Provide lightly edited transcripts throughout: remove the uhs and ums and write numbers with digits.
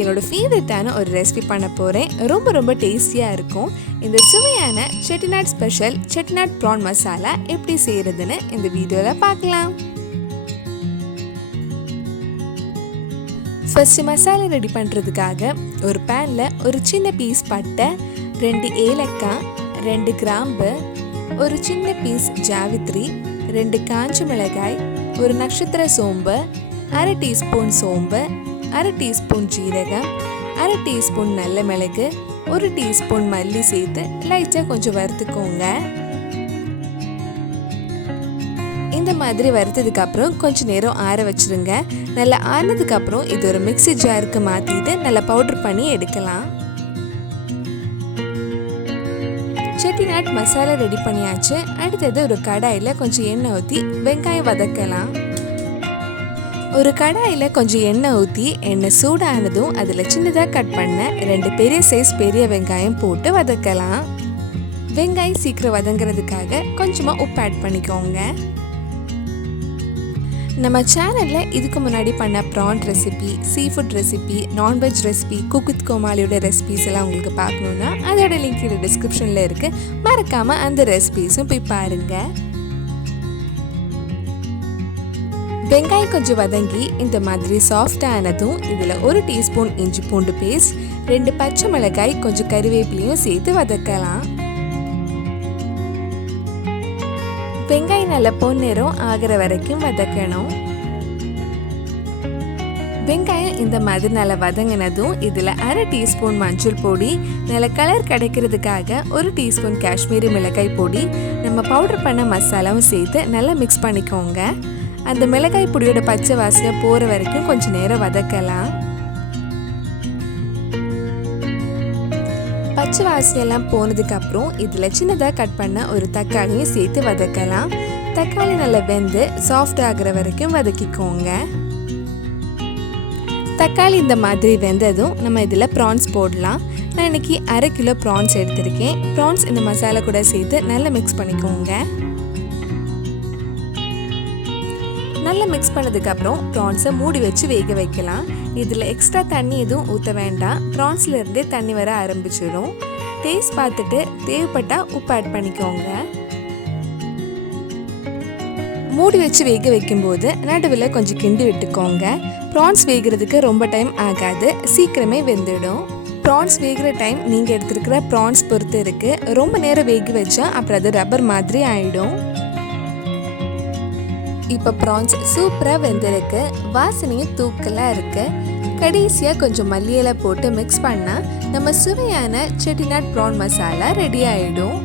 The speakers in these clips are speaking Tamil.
இன்னைக்கு என்னோட ஃபேவரட்டான ஒரு ரெசிபி பண்ண போகிறேன். ரொம்ப டேஸ்டியாக இருக்கும். இந்த சுவையான செட்டிநாட் ஸ்பெஷல் செட்டிநாட் ப்ரான் மசாலா எப்படி செய்கிறதுன்னு இந்த வீடியோவில் பார்க்கலாம். ஃபர்ஸ்ட் மசாலா ரெடி பண்ணுறதுக்காக ஒரு பேனில் ஒரு சின்ன பீஸ் பட்டை, 2 ஏலக்காய், 2 கிராம்பு, ஒரு சின்ன பீஸ் ஜாவித்ரி, 2 காஞ்ச மிளகாய், ஒரு நட்சத்திர சோம்பு, 1/2 டீஸ்பூன் சோம்பு, 1/2 டீஸ்பூன் ஜீரகம், 1/2 டீஸ்பூன் நல்ல மிளகு, 1 டீஸ்பூன் மல்லி சேர்த்து லைட்டாக கொஞ்சம் வறுத்துக்கோங்க. இந்த மாதிரி வறுத்ததுக்கு அப்புறம் கொஞ்சம் நேரம் ஆற வச்சிருங்க. நல்லா ஆறினதுக்கு அப்புறம் இது ஒரு மிக்ஸி ஜாருக்கு மாற்றிட்டு நல்லா பவுடர் பண்ணி எடுக்கலாம். செட்டிநாட் மசாலா ரெடி பண்ணியாச்சு. அடுத்தது ஒரு கடாயில் கொஞ்சம் எண்ணெய் ஊற்றி வெங்காயம் வதக்கலாம். ஒரு கடாயில் கொஞ்சம் எண்ணெய் ஊற்றி எண்ணெய் சூடானதும் அதில் சின்னதாக கட் பண்ண 2 பெரிய சைஸ் பெரிய வெங்காயம் போட்டு வதக்கலாம். வெங்காயம் சீக்கிரம் வதங்கிறதுக்காக கொஞ்சமாக உப்பு ஆட் பண்ணிக்கோங்க. நம்ம சேனலில் இதுக்கு முன்னாடி பண்ண prawn recipe, sea food recipe, non veg recipe, cook with கோமாலியோட ரெசிபிஸ் எல்லாம் உங்களுக்கு பார்க்கணுன்னா அதோட லிங்க் இந்த டிஸ்கிரிப்ஷனில் இருக்குது. மறக்காமல் அந்த ரெசிபிஸும் போய் பாருங்கள். வெங்காயம் கொஞ்சம் வதங்கி இந்த மாதிரி சாஃப்டாக ஆனதும் இதில் 1 டீஸ்பூன் இஞ்சி பூண்டு பேஸ்ட், 2 பச்சை மிளகாய், கொஞ்சம் கறிவேப்பிலையும் சேர்த்து வதக்கலாம். வெங்காயம் நல்ல பொன்னிறம் ஆகிற வரைக்கும் வதக்கணும். வெங்காயம் இந்த மாதிரி நல்லா வதங்கினதும் இதில் 1/2 டீஸ்பூன் மஞ்சள் பொடி, நல்ல கலர் கிடைக்கிறதுக்காக 1 டீஸ்பூன் காஷ்மீரி மிளகாய் பொடி, நம்ம பவுடர் பண்ண மசாலாவும் சேர்த்து நல்லா மிக்ஸ் பண்ணிக்கோங்க. அந்த மிளகாய் பொடியோட பச்சை வாசனை போகிற வரைக்கும் கொஞ்சம் நேரம் வதக்கலாம். பச்சை வாசனையெல்லாம் போனதுக்கப்புறம் இதில் சின்னதாக கட் பண்ண ஒரு தக்காளியும் சேர்த்து வதக்கலாம். தக்காளி நல்லா வெந்து சாஃப்ட் ஆகிற வரைக்கும் வதக்கிக்கோங்க. தக்காளி இந்த மாதிரி வெந்ததும் நம்ம இதில் ப்ரான்ஸ் போடலாம். நான் இன்னைக்கு 1/2 கிலோ ப்ரான்ஸ் எடுத்திருக்கேன். ப்ரான்ஸ் இந்த மசாலா கூட சேர்த்து நல்லா மிக்ஸ் பண்ணிக்கோங்க. நல்லா மிக்ஸ் பண்ணதுக்கப்புறம் ப்ரான்ஸை மூடி வச்சு வேக வைக்கலாம். இதில் எக்ஸ்ட்ரா தண்ணி எதுவும் ஊற்ற வேண்டாம். ப்ரான்ஸ்லேருந்தே தண்ணி வர ஆரம்பிச்சிடும். டேஸ்ட் பார்த்துட்டு தேவைப்பட்டால் உப்பு ஆட் பண்ணிக்கோங்க. மூடி வச்சு வேக வைக்கும்போது நடுவில் கொஞ்சம் கிண்டி விட்டுக்கோங்க. ப்ரான்ஸ் வேகிறதுக்கு ரொம்ப டைம் ஆகாது, சீக்கிரமே வெந்துடும். ப்ரான்ஸ் வேகிற டைம் நீங்கள் எடுத்துருக்கிற ப்ரான்ஸ் பொறுத்து இருக்குது. ரொம்ப நேரம் வேக வச்சா அப்புறம் அது ரப்பர் மாதிரி ஆகிடும். இப்போ ப்ரான்ஸ் சூப்பராக வெந்திருக்கு. வாசனையும் தூக்கலாக இருக்குது. கடைசியாக கொஞ்சம் மல்லியிலை போட்டு மிக்ஸ் பண்ணால் நம்ம சுவையான செட்டிநாட் ப்ரான் மசாலா ரெடி ஆகிடும்.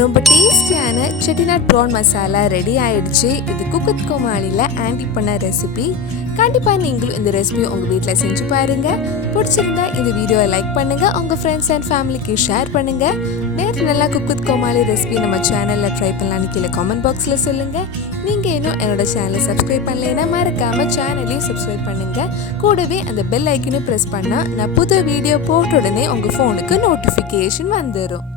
ரொம்ப டேஸ்டியான செட்டிநாட் ப்ரான் மசாலா ரெடி ஆயிடுச்சு. இது குக் வித் கோமாலியில் ஆண்டி பண்ண ரெசிபி. கண்டிப்பாக நீங்களும் இந்த ரெசிபி உங்கள் வீட்டில் செஞ்சு பாருங்கள். பிடிச்சிருந்தா இந்த வீடியோவை லைக் பண்ணுங்கள், உங்கள் ஃப்ரெண்ட்ஸ் அண்ட் ஃபேமிலிக்கு ஷேர் பண்ணுங்கள். வேறு நல்லா குக் வித் கோமாலி ரெசிபி நம்ம சேனலில் ட்ரை பண்ணலான்னு கீழே கமெண்ட் பாக்ஸில் சொல்லுங்கள். நீங்கள் இன்னும் என்னோட சேனலை சப்ஸ்கிரைப் பண்ணலைன்னா மறக்காமல் சேனலையும் சப்ஸ்கிரைப் பண்ணுங்கள். கூடவே அந்த பெல் ஐக்கனையும் ப்ரெஸ் பண்ணால் நான் புது வீடியோ போட்ட உடனே உங்கள் ஃபோனுக்கு நோட்டிஃபிகேஷன் வந்துடும்.